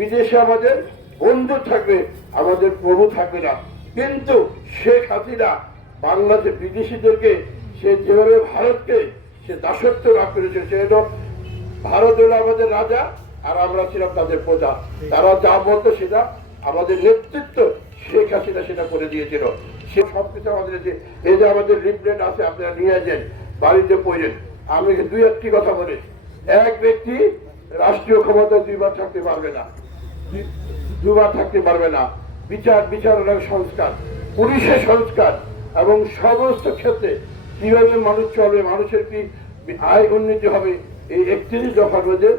বিদেশে আমাদের বন্ধু থাকবে, আমাদের প্রভু থাকবে না। কিন্তু শেখ হাসিনা বাংলাদেশ বিদেশিদেরকে সে যেভাবে ভারতকে সে দাসত্ব লাভ করেছে, সে ভারত হলো আমাদের রাজা আর আমরা ছিলাম তাদের প্রজা। তারা যা বলতো সেটা আমাদের নেতৃত্ব শেখ হাসিনা সেটা করে দিয়েছিল। সে সবকিছু আমাদের এই যে আমাদের লিফলেট আছে, আপনারা নিয়ে যান, বাড়িতে পড়েন। আমি দুই একটি কথা বলি, এক ব্যক্তি রাষ্ট্রীয় ক্ষমতা দুইবার থাকতে পারবে না, দুবার থাকতে পারবে না। বিচারের সংস্কার, পুলিশের সংস্কার এবং সমস্ত ক্ষেত্রে কিভাবে মানুষ চলবে, মানুষের কি আয় উন্নতি হবে, এই 31 দফার মধ্যে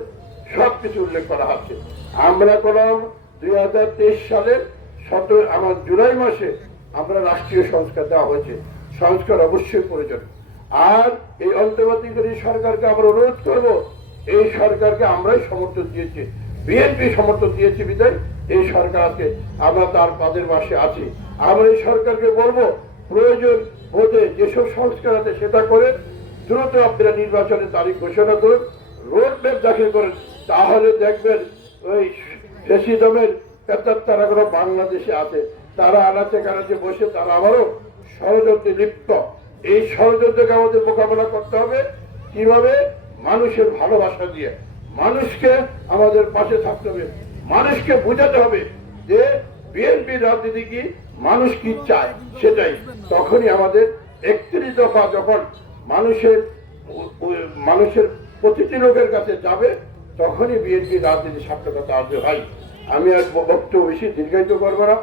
সবকিছু উল্লেখ করা আছে। আমরা করলাম 2023 সালের আমার জুলাই মাসে আমরা রাষ্ট্রীয় সংস্কার দেওয়া হয়েছে। সংস্কার অবশ্যই প্রয়োজন। আর এই অন্তর্বর্তীকালীন সরকারকে আমরা অনুরোধ করব, এই সরকারকে আমরাই সমর্থন দিয়েছি, বিএনপি সমর্থন দিয়েছি বিদায় এই সরকার আছে, আমরা তার পাদের পাশে আছি। আমরা এই সরকারকে বলবো, প্রয়োজন বোধে যেসব সংস্কার আছে সেটা করে দ্রুত আপনারা নির্বাচনের তারিখ ঘোষণা করুন, রোড ম্যাপ দাখিল করেন। তাহলে দেখবেন ওই ফ্যাসিজমের তারা কোনো বাংলাদেশে আছে, তারা আনাচে কানাচে বসে তারা আবারও ষড়যন্ত্রে লিপ্ত। এই ষড়যন্ত্রকে আমাদের মোকাবেলা করতে হবে কিভাবে? মানুষের ভালোবাসা দিয়ে। মানুষকে আমাদের পাশে থাকতে হবে, মানুষকে বোঝাতে হবে যে বিএনপি রাজনীতি কি, মানুষ কি চায় সেটাই। তখনই আমাদের 31 দফা যখন মানুষের প্রতিটি লোকের কাছে যাবে, তখনই বিএনপি রাজনীতি সার্থকতা আসবে। ভাই, আমি আর বক্তব্য বেশি দীর্ঘায়িত করবো না।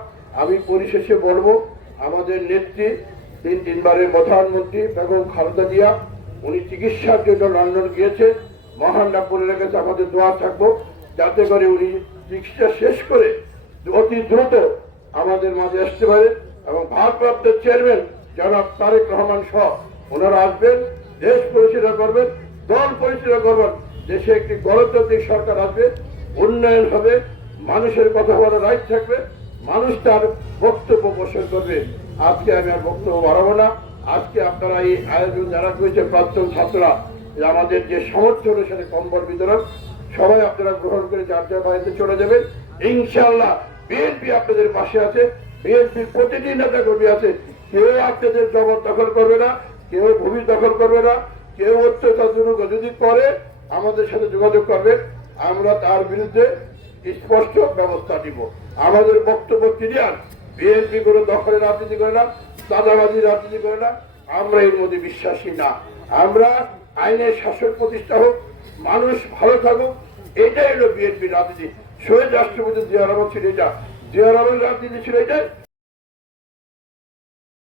আমি পরিশেষে বলবো, আমাদের নেত্রী তিনবারের প্রধানমন্ত্রী বেগম খালেদা জিয়া, উনি চিকিৎসার জন্য লন্ডন গিয়েছে। মহান বলে রেখেছে, আমাদের দোয়া থাকবো যাতে করে উনি চিকিৎসা শেষ করে অতি দ্রুত আমাদের মাঝে আসতে পারে। এবং ভারপ্রাপ্ত চেয়ারম্যান জনাব তারেক রহমান সহ ওনারা আসবেন, দেশ পরিচালনা করবেন, দল পরিচালনা করবেন। দেশে একটি গণতান্ত্রিক সরকার আসবে, উন্নয়ন হবে, মানুষের কথা বলার রাইট থাকবে, মানুষ তার বক্তব্য পোষণ করবে। আজকে আমি আর বক্তব্য বাড়াবো না। আজকে আপনারা এই আয়োজন যারা করেছে, প্রাক্তন ছাত্ররা, আমাদের যে সামর্থ্য অনুসারে কম্বল বিতরণ, সবাই আপনারা গ্রহণ করে যার যার বাড়িতে চলে যাবেন। ইনশাআল্লাহ বিএনপি আপনাদের পাশে আছে, বিএনপির প্রতিটি নেতা কর্মী আছে। কেউ আপনাদের জগৎ দখল করবে না, কেউ ভূমি দখল করবে না, কেউ অত্যাচার যদি করে আমাদের সাথে যোগাযোগ করবে, আমরা তার বিরুদ্ধে স্পষ্ট ব্যবস্থা নিব। আমাদের বক্তব্য ক্লিয়ার, বিএনপি কোনো দখলের রাজনীতি করে না, চাঁদাবাজি রাজনীতি করে না, আমরা এর মধ্যে বিশ্বাসী না। আমরা আইনের শাসন প্রতিষ্ঠা হোক, মানুষ ভালো থাকুক, এটাই হলো বিএনপির রাজনীতি। শহীদ রাষ্ট্রপতি জিয়া রহমান ছিল এটা, জিয়া রহমানের রাজনীতি ছিল এটাই।